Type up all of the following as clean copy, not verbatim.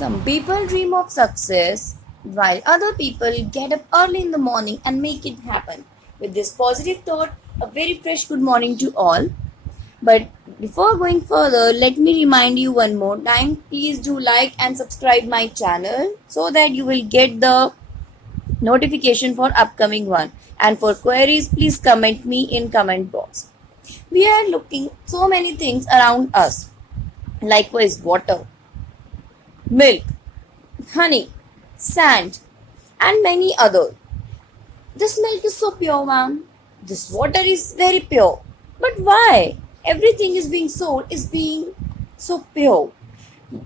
Some people dream of success, while other people get up early in the morning and make it happen. With this positive thought, a very fresh good morning to all. But before going further, let me remind you one more time. Please do like and subscribe my channel so that you will get the notification for upcoming one. And for queries, please comment me in comment box. We are looking so many things around us. Likewise, water, milk, honey, sand, and many others. This milk is so pure, ma'am. This water is very pure. But why? Everything is being sold is being so pure.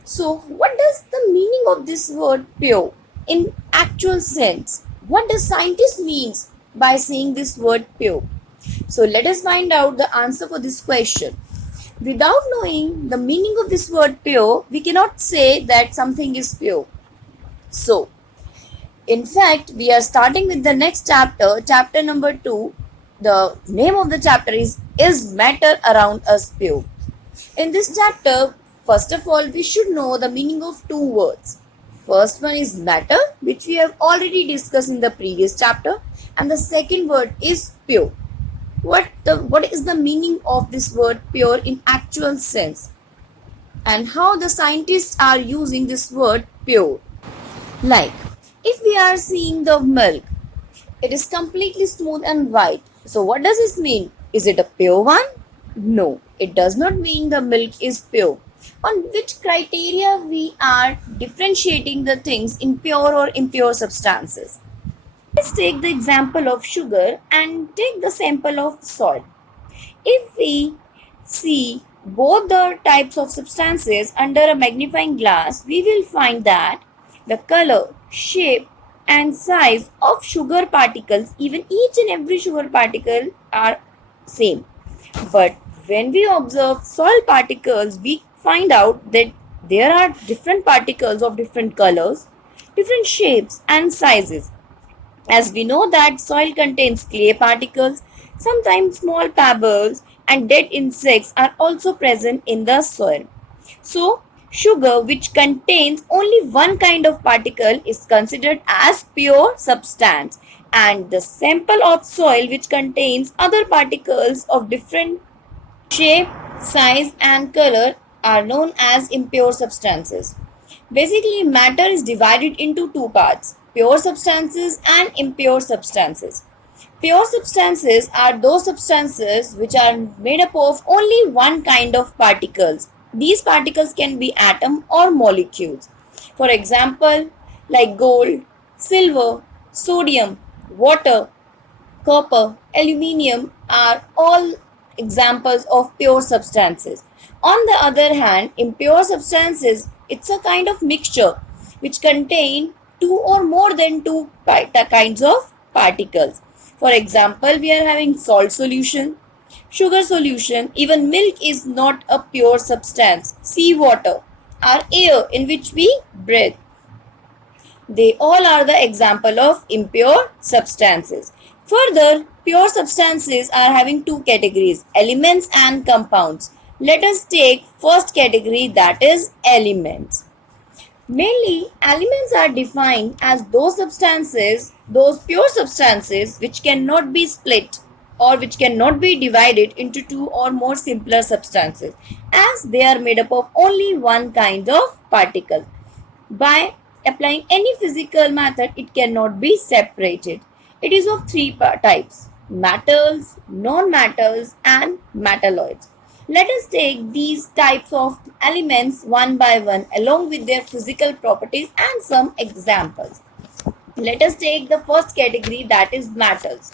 So, what does the meaning of this word pure in actual sense? What does scientist means by saying this word pure? So, let us find out the answer for this question. Without knowing the meaning of this word pure, we cannot say that something is pure. So, in fact, we are starting with the next chapter, chapter number 2. The name of the chapter is Matter Around Us Pure? In this chapter, first of all, we should know the meaning of two words. First one is matter, which we have already discussed in the previous chapter, and the second word is pure. What is the meaning of this word pure in actual sense, and how the scientists are using this word pure? Like, if we are seeing the milk, it is completely smooth and white. So what does this mean? Is it a pure one? No, it does not mean the milk is pure. On which criteria we are differentiating the things in pure or impure substances? Let's take the example of sugar and take the sample of salt. If we see both the types of substances under a magnifying glass, we will find that the color, shape, and size of sugar particles, even each and every sugar particle, are same. But when we observe salt particles, we find out that there are different particles of different colors, different shapes and sizes. As we know that soil contains clay particles, sometimes small pebbles and dead insects are also present in the soil. So, sugar, which contains only one kind of particle, is considered as pure substance, and the sample of soil which contains other particles of different shape, size and color are known as impure substances. Basically, matter is divided into two parts: pure substances and impure substances. Pure substances are those substances which are made up of only one kind of particles. These particles can be atom or molecules. For example, like gold, silver, sodium, water, copper, aluminium are all examples of pure substances. On the other hand, impure substances, it's a kind of mixture which contain two or more than two kinds of particles. For example, we are having salt solution, sugar solution, even milk is not a pure substance. Seawater, our air in which we breathe. They all are the example of impure substances. Further, pure substances are having two categories: elements and compounds. Let us take first category, that is elements. Mainly, elements are defined as those substances, those pure substances which cannot be split or which cannot be divided into two or more simpler substances, as they are made up of only one kind of particle. By applying any physical method, it cannot be separated. It is of three types: metals, non-metals and metalloids. Let us take these types of elements one by one along with their physical properties and some examples. Let us take the first category, that is metals.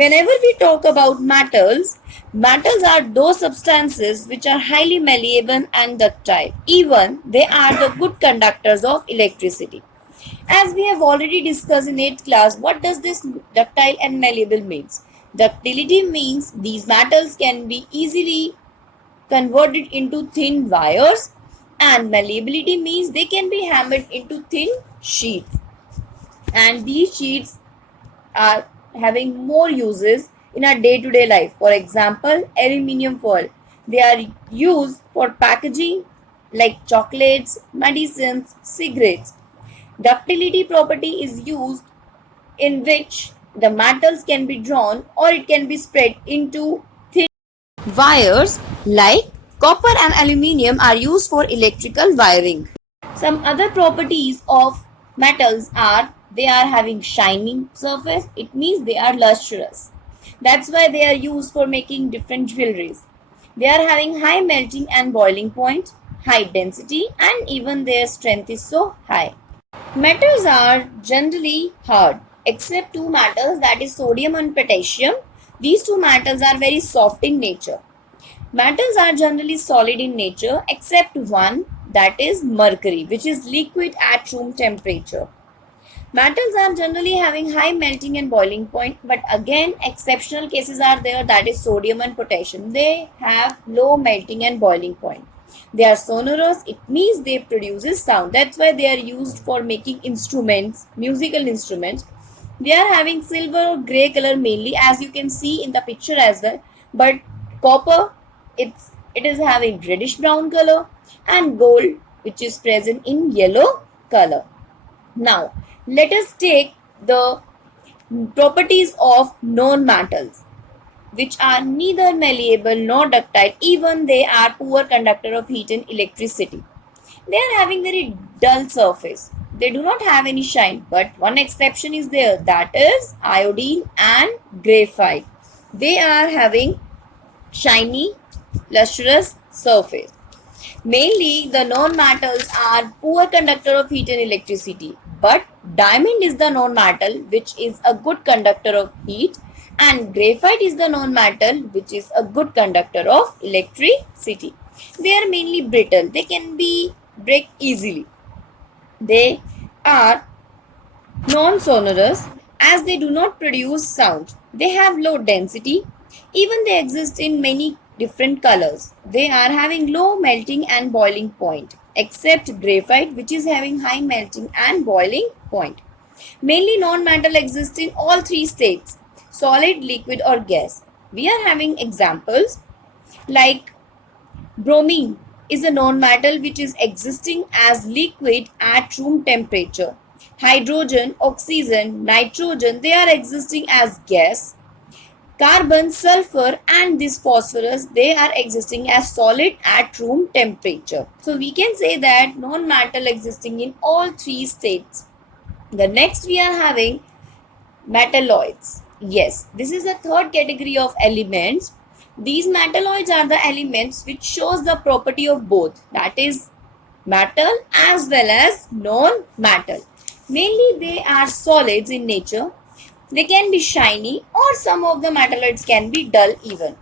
Whenever we talk about metals, metals are those substances which are highly malleable and ductile. Even they are the good conductors of electricity. As we have already discussed in 8th class, what does this ductile and malleable means? Ductility means these metals can be easily converted into thin wires, and malleability means they can be hammered into thin sheets. And these sheets are having more uses in our day-to-day life. For example, aluminium foil. They are used for packaging like chocolates, medicines, cigarettes. Ductility property is used in which the metals can be drawn or it can be spread into thin wires like copper and aluminium are used for electrical wiring. Some other properties of metals are they are having shining surface, it means they are lustrous. That's why they are used for making different jewelries. They are having high melting and boiling point, high density, and even their strength is so high. Metals are generally hard except two metals, that is sodium and potassium. These two metals are very soft in nature. Metals are generally solid in nature except one, that is mercury, which is liquid at room temperature. Metals are generally having high melting and boiling point, but again exceptional cases are there, that is sodium and potassium. They have low melting and boiling point. They are sonorous, it means they produces sound. That's why they are used for making instruments, musical instruments. They are having silver or grey color mainly, as you can see in the picture as well. But copper, it is having reddish brown color, and gold, which is present in yellow color. Now, let us take the properties of known metals, which are neither malleable nor ductile, even they are poor conductor of heat and electricity. They are having very dull surface. They do not have any shine, but one exception is there, that is iodine and graphite. They are having shiny, lustrous surface. Mainly, the non-metals are poor conductor of heat and electricity. But diamond is the non-metal which is a good conductor of heat, and graphite is the non-metal which is a good conductor of electricity. They are mainly brittle. They can be break easily. They are non-sonorous as they do not produce sound. They have low density. Even they exist in many different colors. They are having low melting and boiling point, except graphite, which is having high melting and boiling point. Mainly non-metal exists in all three states, solid, liquid or gas. We are having examples like bromine is a non-metal which is existing as liquid at room temperature. Hydrogen, oxygen, nitrogen, they are existing as gas. Carbon, sulfur and this phosphorus, they are existing as solid at room temperature. So we can say that non-metal existing in all three states. The next we are having metalloids. Yes, this is the third category of elements. These metalloids are the elements which shows the property of both, that is metal as well as non-metal. Mainly they are solids in nature. They can be shiny or some of the metalloids can be dull even.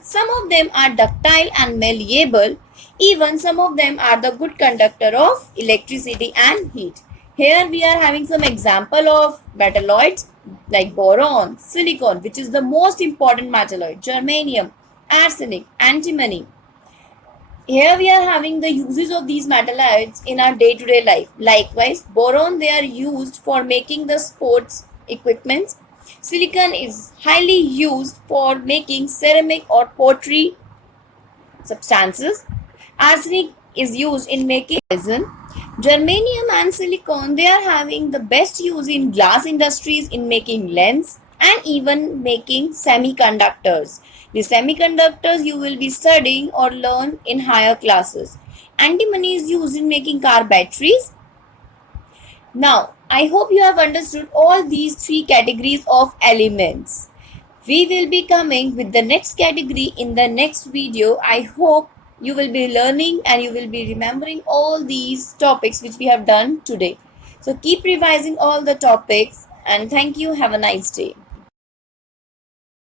Some of them are ductile and malleable. Even some of them are the good conductor of electricity and heat. Here we are having some example of metalloids like boron, silicon, which is the most important metalloid, germanium, arsenic, antimony. Here we are having the uses of these metalloids in our day-to-day life. Likewise, boron, they are used for making the sports equipments. Silicon is highly used for making ceramic or pottery substances. Arsenic is used in making resin. Germanium and silicon, they are having the best use in glass industries in making lens and even making semiconductors. The semiconductors you will be studying or learn in higher classes. Antimony is used in making car batteries. Now, I hope you have understood all these three categories of elements. We will be coming with the next category in the next video. I hope you will be learning and you will be remembering all these topics which we have done today. So keep revising all the topics and thank you. Have a nice day.